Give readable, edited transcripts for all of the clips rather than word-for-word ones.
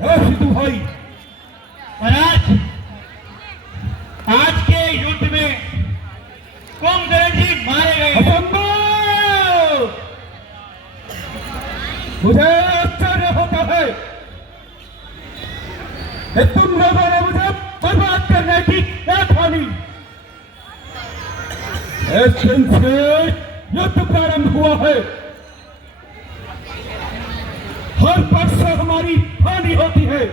सिद्धू भाई, आज के युद्ध में कुंभकर्ण जी मारे गए। मुझे आश्चर्य होता है कि तुम लोगों ने मुझे बर्बाद करने की क्या ठानी। इस दिन से युद्ध प्रारंभ हुआ है। हर पक्ष से हमारी हानि होती है।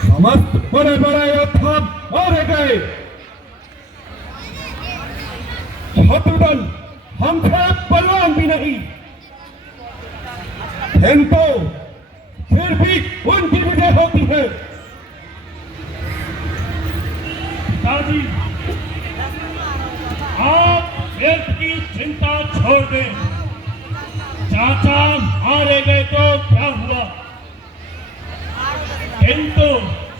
समस्त बड़े बड़े योद्धा मारे गए। शत्रुदल हमसे बलवान भी नहीं, किंतु फिर भी उनकी विजय होती है। पिताजी, आप व्यर्थ की चिंता छोड़ दें। चाचा मारे गए तो क्या हुआ, किंतु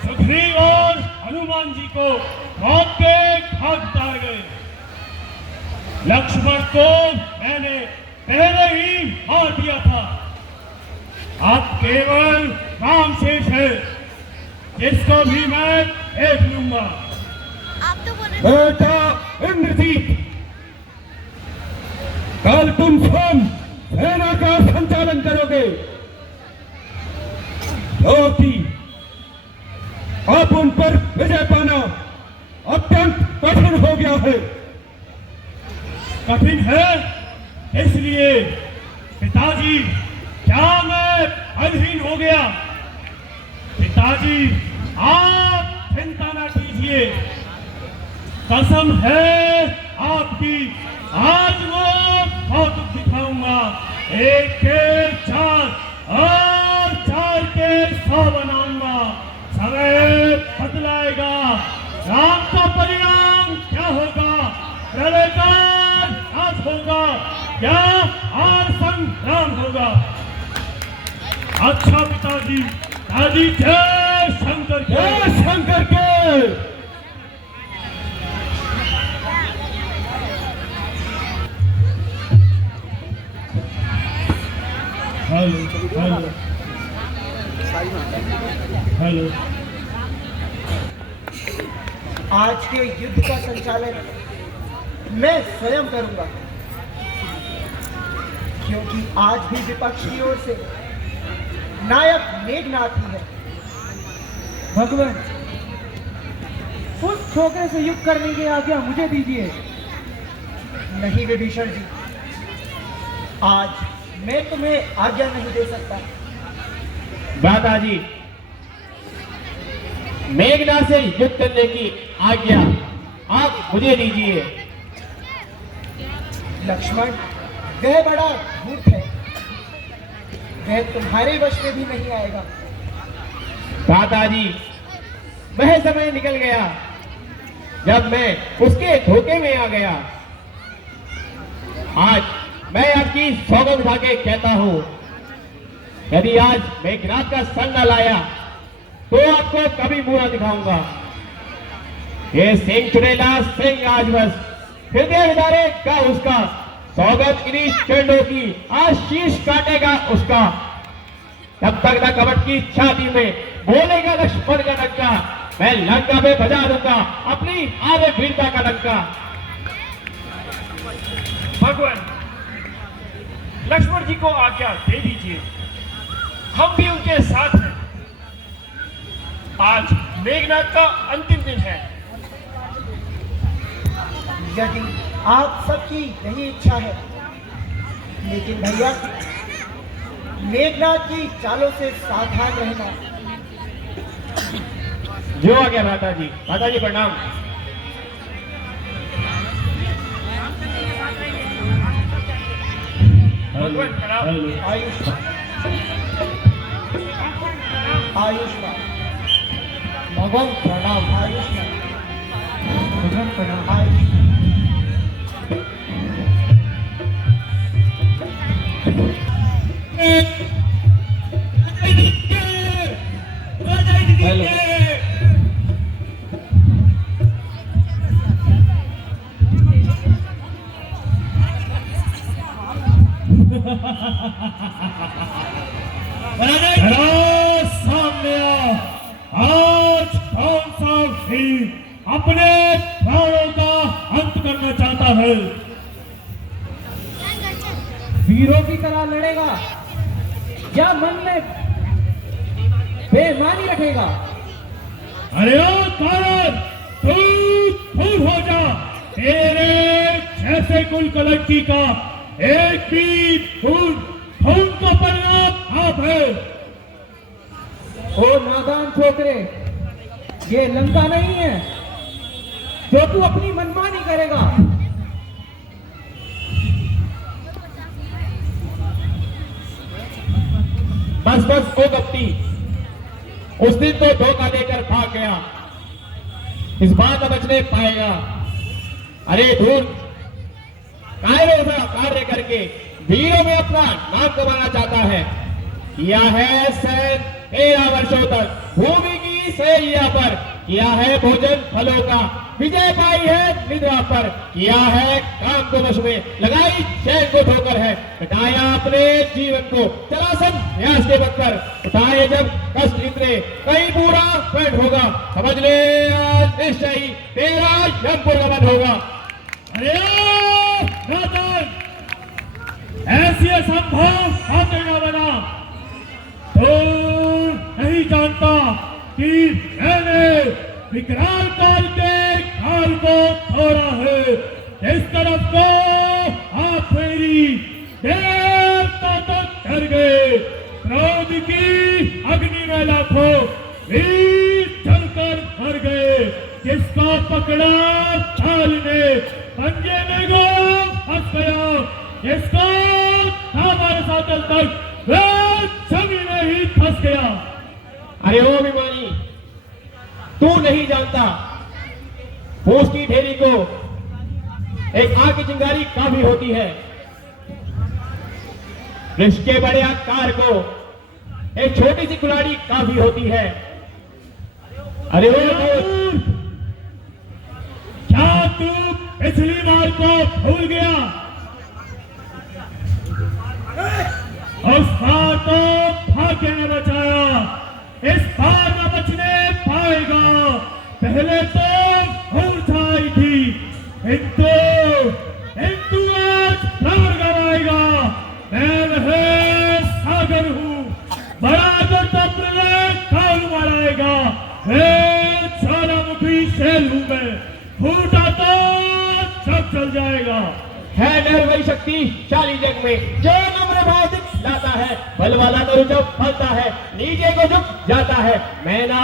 सुग्रीव और हनुमान जी को मौत के घाट उतार गए। लक्ष्मण को मैंने पहले ही मार दिया था। अब केवल राम शेष है, जिसको भी मैं देख लूंगा। बेटा इंद्रजीत, कल तुम स्वयं सेना का संचालन करोगे, क्योंकि अब उन पर विजय पाना अत्यंत कठिन हो गया है। कठिन है इसलिए पिताजी, क्या मैं अधीन हो गया? पिताजी, आप चिंता न कीजिए। कसम है आपकी, आज वो बहुत दिखाऊंगा। एक के 4 और 4 के 100 बनाऊंगा। समय बदलाएगा। राम का परिणाम क्या होगा? प्रलय का नाश होगा या और संग्राम होगा? अच्छा पिताजी, पिताजी जय शंकर के। जय शंकर के। Hello hello hello. आज के युद्ध का संचालन मैं स्वयं करूंगा, क्योंकि आज भी विपक्ष की ओर से नायक मेघनाथ ही है। भगवान, उस छोकरे से युद्ध करने की आज्ञा मुझे दीजिए। नहीं विभीषण जी, आज मैं तुम्हें आज्ञा नहीं दे सकता। दादाजी, मेघनाथ से युद्ध करने की आज्ञा आप मुझे दीजिए। लक्ष्मण, वह बड़ा धूर्त है, वह तुम्हारे वश में भी नहीं आएगा। दादाजी, वह समय निकल गया जब मैं उसके धोखे में आ गया। आज मैं आपकी सौगंध खा के कहता हूं, यदि आज मेघनाथ का संग न लाया तो आपको कभी मुंह न दिखाऊंगा। ये सिंह चुड़ैला सिंह आज बस हृदय विदारे का उसका, सौगंध इन्हीं चरणों की, आज शीश काटेगा उसका। तब तक न कपट की छाती में बोलेगा लक्ष्मण का डंका, मैं लंका में बजा दूंगा अपनी आर्य वीरता का डंका। भगवान, लक्ष्मण जी को आज्ञा दे दीजिए, हम भी उनके साथ हैं। आज मेघनाथ का अंतिम दिन है। यदि आप सबकी यही इच्छा है, लेकिन भैया मेघनाथ की चालों से सावधान रहना। जो आ गया माताजी। माताजी प्रणाम। भगवान प्रणाम। आयुष्मान आयुष्मान भगवान प्रणाम। आयुष्मान भगवान प्रणाम। आयुष्मान। हेलो। प्रणाम वीरों की तरह लड़ेगा या मन में बेईमानी रखेगा? अरे ओ तार, तू खूब हो जा। तेरे जैसे कुल कलंकी का एक भी खून का परिणाम आप है। ओ नादान छोकरे, ये लंका नहीं है जो तू अपनी मनमानी करेगा। बस बस ओ कपटी, उस दिन तो धोखा देकर भाग गया, इस बार न बचने पाएगा। अरे धूल, कायरों कार्य करके वीरों में अपना नाम कमाना चाहता है। किया है सहन 13 वर्षों तक भूमि की सैया पर, किया है भोजन फलों का, विजय पाई है निद्रा पर, किया है काम को वश में, लगाई चैन को ठोकर है, हटाया अपने जीवन को चलासन न्यास के बदकर, उठाए जब कष्ट इतने कहीं पूरा पेट होगा, समझ ले आज निश्चय ही तेरा यमपुर गमन होगा। अरे ओ नादान, ऐसी असंभव बातें न बना। तो नहीं जानता कि मैंने विकराल काल के काल को तोड़ा है। इस तरफ को हाथ फेरी देवता तक डर गए, क्रोध की अग्नि में लाखों वीर जलकर मर गए। जिसका पकड़ा चाल ने पंजे में गया फंस गया, जिसको हमारे साथ तक वह जमीन में ही फंस गया। अरे ओ अभिमानी, तू नहीं जानता फूस की ढेरी को एक आग की चिंगारी काफी होती है, वृक्ष के बड़े आकार को एक छोटी सी कुल्हाड़ी काफी होती है। अरे ओ धूल, क्या तू पिछली बार को भूल गया? उस बार तो भाग्य ने बचाया, इस बार न बचने पाएगा। पहले तो मूर्छाई थी, किंतु आज प्राण गवाएगा। मैं वह सागर हूँ, बड़ा कर तो प्रलय काल मारेगा। मैं ज्वालामुखी शेर हूँ, मैं फूटा तो सब चल जाएगा। है डर वही शक्ति शाली जग में जो नम्र भाव दिखलाता है, बल वाला तो जब फलता है नीचे को झुक जाता है। मैना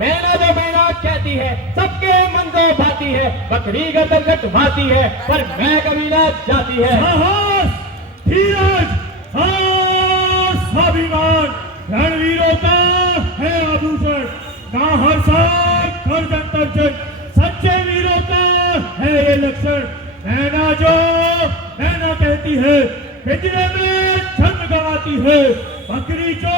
मैना जो मैना कहती है सबके मन को भाती है, बकरी गर्दन कटवाती है पर मैं कभी ना जाती है। साहस, धीरज और स्वाभिमान रणवीरों का है आभूषण। ना हर साथ गर्दन तर्जन सच्चे वीरों का है ये लक्षण। नैना कहती है पिंजरे में जन्म गवाती है, बकरी जो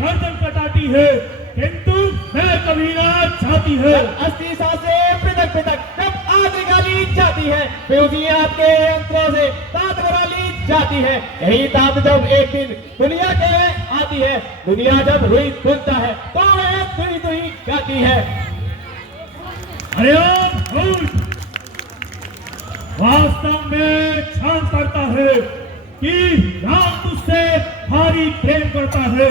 गर्दन कटाती है, किंतु मैं कभी ना चाहती है। अस्थि सांसें पृथक पृथक जब आग निकाली जाती है, बेउसी आपके यंत्रों से ताप करा ली जाती है। यही ताप जब एक दिन दुनिया के आती है, दुनिया जब रुई सुनता है तो वह दुई दुई गाती है। अरे वास्तव में क्षण करता है कि राम तुझसे भारी प्रेम करता है,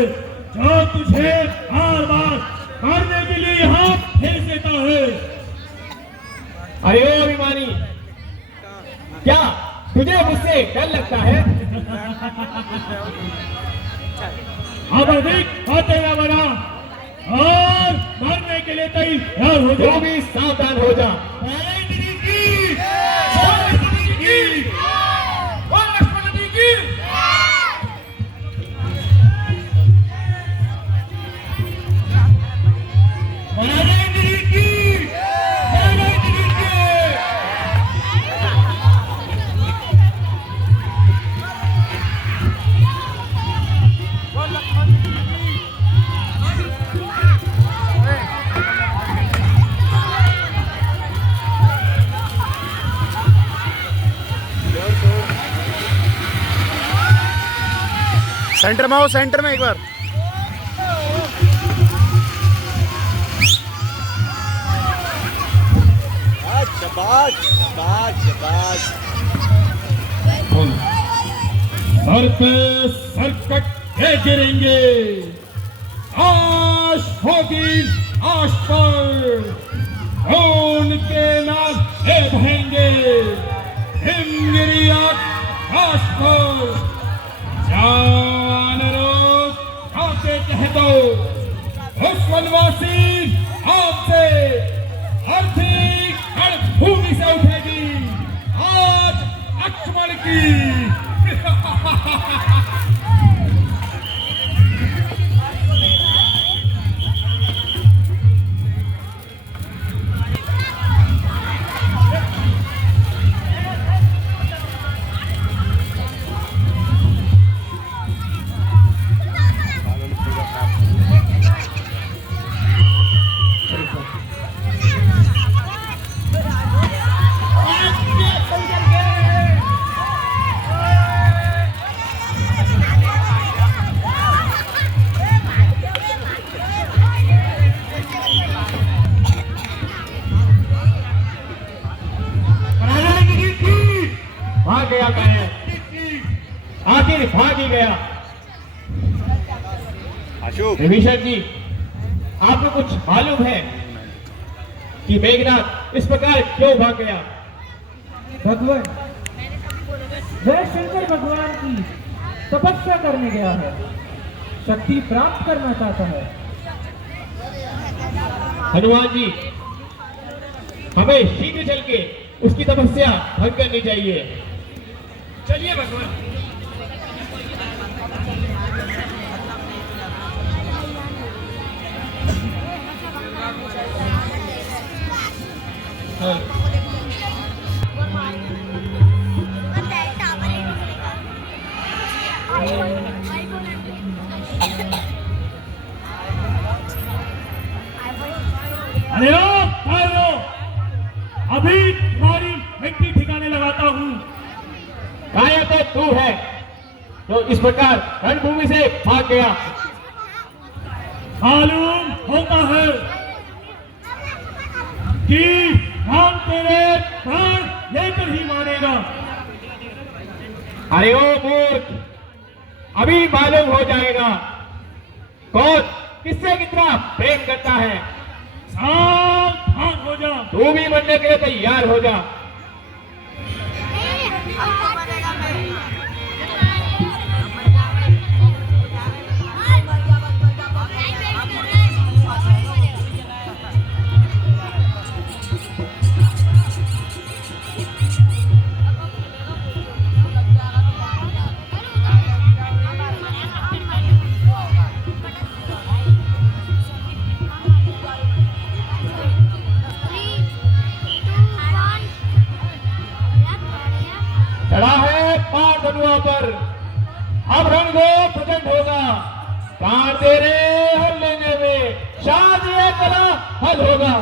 जो तुझे बार बार मारने के लिए यहाँ भेज देता है। अरे ओ अभिमानी, क्या तुझे मुझसे डर लगता है? अब अधिक बातें न बना और मरने के लिए तैयार हो तू जाओ। भी सावधान हो जा। सेंटर में आओ, सेंटर में एक बार। शाबाश शाबाश शाबाश। सर पे सरकट के गिरेंगे। आश होगी आश पर, खून के नाले बहेंगे। हिमगिरी आकाश पर, जानवरों आके कह दो उस वनवासी आपसे अर्थी रणभूमि से उठेगी आज लक्ष्मण की। भाग गया मैं, आखिर भाग ही गया। विभीषण जी, आपको कुछ मालूम है कि मेघनाथ इस प्रकार क्यों भाग गया? भगवान, वह शंकर भगवान की तपस्या करने गया है, शक्ति प्राप्त करना चाहता है। हनुमान जी, हमें शीघ्र चल के उसकी तपस्या भंग करनी चाहिए। चलिए भगवान। अरे ओ भाइयों, अभी तुम्हारी मिट्टी ठिकाने लगाता हूँ। काया तो तू है जो इस प्रकार रणभूमि से भाग गया। मालूम होता है कि राम तेरे प्राण लेकर ही मानेगा। अरे ओ मूर्ख, अभी मालूम हो जाएगा कौन किससे कितना प्रेम करता है। सावधान हो जा। तू भी मरने के लिए तैयार हो जा। चढ़ा है पार धनुआ पर, अब रणगो प्रचंड होगा। प्राण तेरे हल लेने में शादी कला हल होगा।